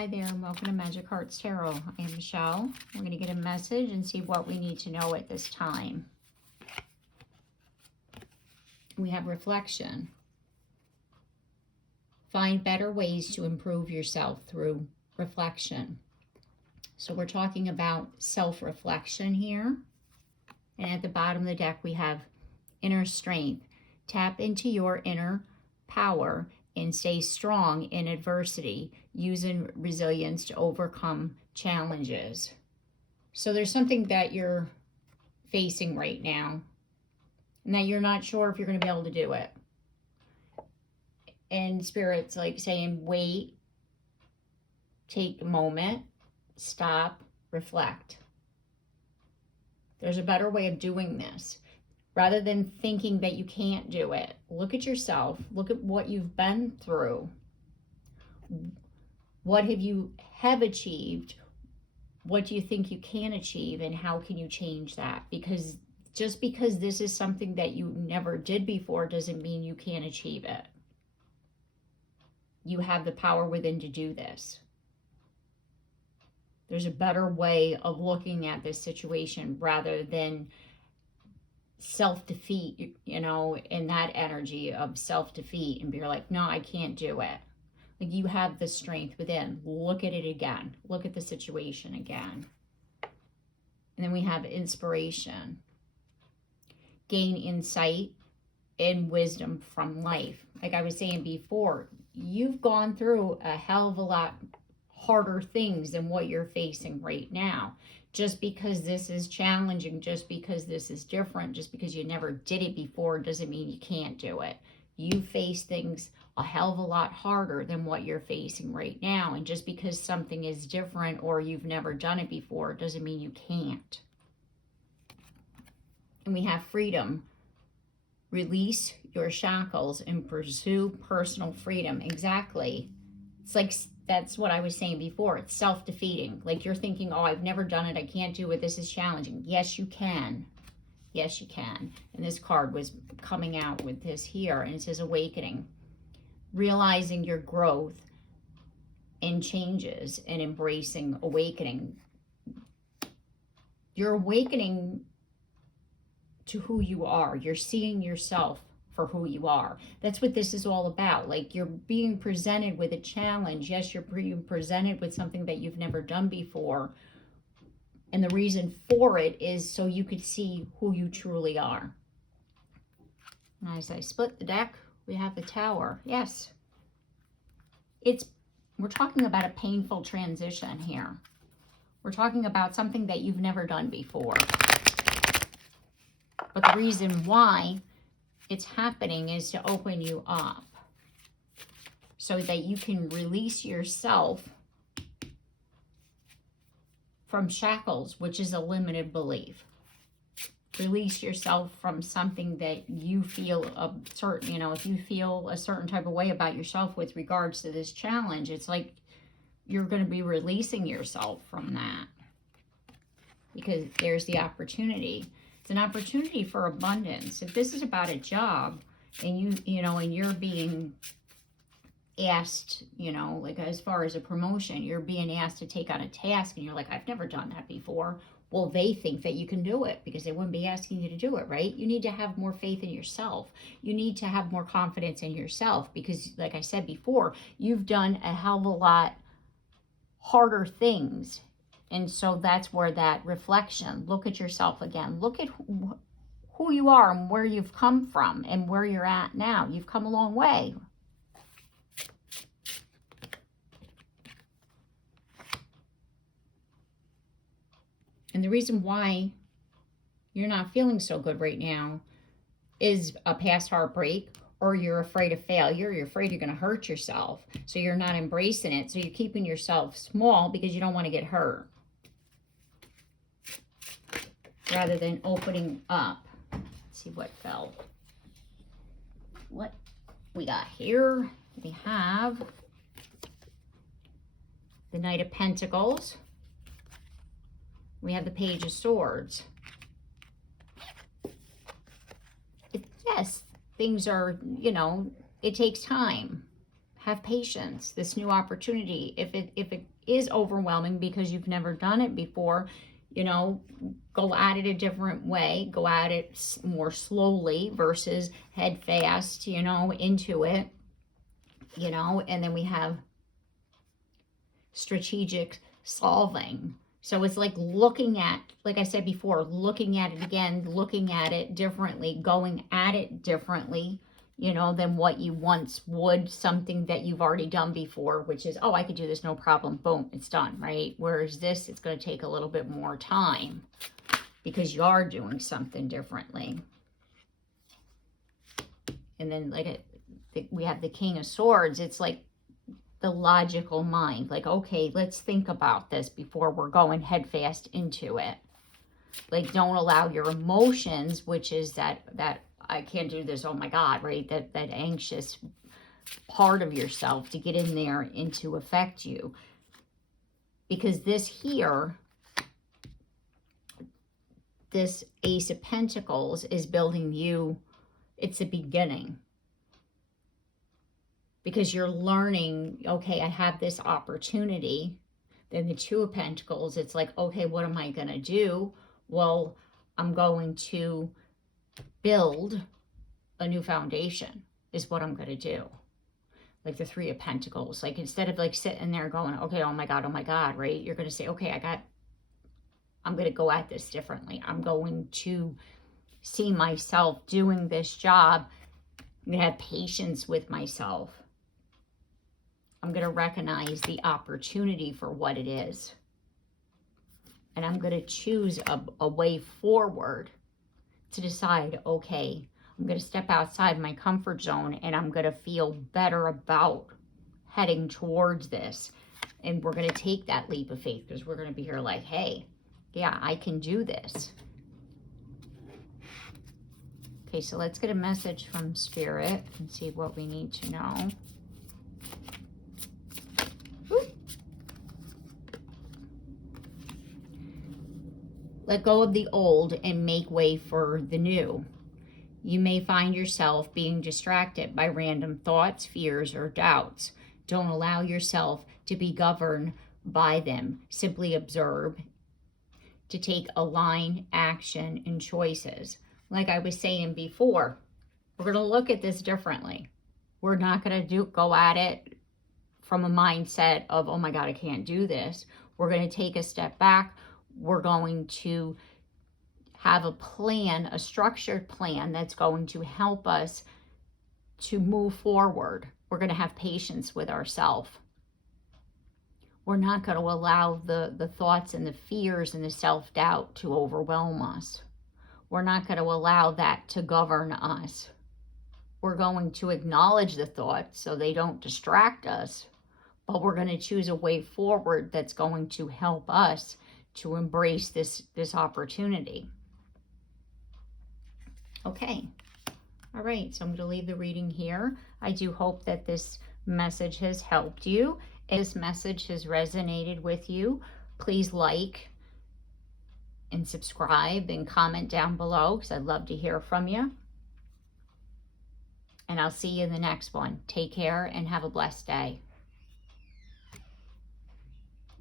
Hi there, and welcome to Magic Hearts Tarot. I am Michelle. We're going to get a message and see what we need to know at this time. We have reflection. Find better ways to improve yourself through reflection. So we're talking about self-reflection here. And at the bottom of the deck, we have inner strength. Tap into your inner power and stay strong in adversity, using resilience to overcome challenges. So there's something that you're facing right now, and that you're not sure if you're going to be able to do it. And Spirit's like saying, wait, take a moment, stop, reflect. There's a better way of doing this. Rather than thinking that you can't do it, look at yourself, look at what you've been through. What have you achieved? What do you think you can achieve, and how can you change that? Because just because this is something that you never did before doesn't mean you can't achieve it. You have the power within to do this. There's a better way of looking at this situation rather than self-defeat, you know, in that energy of self-defeat and be like, no, I can't do it. Like, you have the strength within. Look at it again. Look at the situation again. And then we have inspiration. Gain insight and wisdom from life. Like I was saying before, you've gone through a hell of a lot harder things than what you're facing right now. Just because this is challenging, just because this is different, just because you never did it before doesn't mean you can't do it. You face things a hell of a lot harder than what you're facing right now. And just because something is different or you've never done it before doesn't mean you can't. And we have freedom. Release your shackles and pursue personal freedom. Exactly. It's like, that's what I was saying before. It's self-defeating. Like, you're thinking, oh, I've never done it. I can't do it. This is challenging. Yes, you can. Yes, you can. And this card was coming out with this here, and it says awakening. Realizing your growth and changes and embracing awakening. You're awakening to who you are. You're seeing yourself for who you are. That's what this is all about. Like, you're being presented with a challenge. Yes, you're being presented with something that you've never done before. And the reason for it is so you could see who you truly are. And as I split the deck, we have the Tower. Yes. We're talking about a painful transition here. We're talking about something that you've never done before. But the reason why it's happening is to open you up so that you can release yourself from shackles, which is a limited belief. Release yourself from something that you feel a certain, you know, if you feel a certain type of way about yourself with regards to this challenge, it's like you're going to be releasing yourself from that, because there's the opportunity. It's an opportunity for abundance. If this is about a job and and you're being asked, like as far as a promotion, you're being asked to take on a task and you're like, I've never done that before. Well, they think that you can do it because they wouldn't be asking you to do it, right? You need to have more faith in yourself. You need to have more confidence in yourself because, like I said before, you've done a hell of a lot harder things. And so that's where that reflection, look at yourself again. Look at who you are and where you've come from and where you're at now. You've come a long way. And the reason why you're not feeling so good right now is a past heartbreak, or you're afraid of failure. You're afraid you're going to hurt yourself. So you're not embracing it. So you're keeping yourself small because you don't want to get hurt, rather than opening up. Let's see what fell. What we got here, we have the Knight of Pentacles. We have the Page of Swords. Yes, things are, it takes time. have patience. This new opportunity, if it is overwhelming because you've never done it before, you know, go at it a different way. Go at it more slowly versus head fast, you know, into it, you know. And then we have strategic solving. So it's like looking at, like I said before, looking at it again, looking at it differently, going at it differently, you know, than what you once would, something that you've already done before, which is, oh, I could do this, no problem, boom, it's done, right? Whereas this, it's going to take a little bit more time because you are doing something differently. And then like we have the King of Swords. It's like the logical mind, like, okay, let's think about this before we're going headfast into it. Like, don't allow your emotions, which is that I can't do this, oh my God, right? That anxious part of yourself to get in there and to affect you. Because this here, this Ace of Pentacles is building you, it's the beginning. Because you're learning, okay, I have this opportunity. Then the Two of Pentacles, it's like, okay, what am I going to do? Well, I'm going to build a new foundation is what I'm going to do. Like the Three of Pentacles, like instead of like sitting there going, okay, oh my God, right? You're going to say, okay, I'm going to go at this differently. I'm going to see myself doing this job. I'm going to have patience with myself. I'm going to recognize the opportunity for what it is. And I'm going to choose a way forward to decide, okay, I'm going to step outside my comfort zone and I'm going to feel better about heading towards this. And we're going to take that leap of faith because we're going to be here like, hey, yeah, I can do this. Okay, so let's get a message from Spirit and see what we need to know. Let go of the old and make way for the new. You may find yourself being distracted by random thoughts, fears, or doubts. Don't allow yourself to be governed by them. Simply observe, to take aligned action and choices. Like I was saying before, we're going to look at this differently. We're not going to go at it from a mindset of, oh my God, I can't do this. We're going to take a step back. We're going to have a plan, a structured plan that's going to help us to move forward. We're going to have patience with ourselves. We're not going to allow the thoughts and the fears and the self-doubt to overwhelm us. We're not going to allow that to govern us. We're going to acknowledge the thoughts so they don't distract us, but we're going to choose a way forward that's going to help us to embrace this opportunity. Okay. All right. So I'm going to leave the reading here. I do hope that this message has helped you. If this message has resonated with you, please like and subscribe and comment down below because I'd love to hear from you. And I'll see you in the next one. Take care and have a blessed day.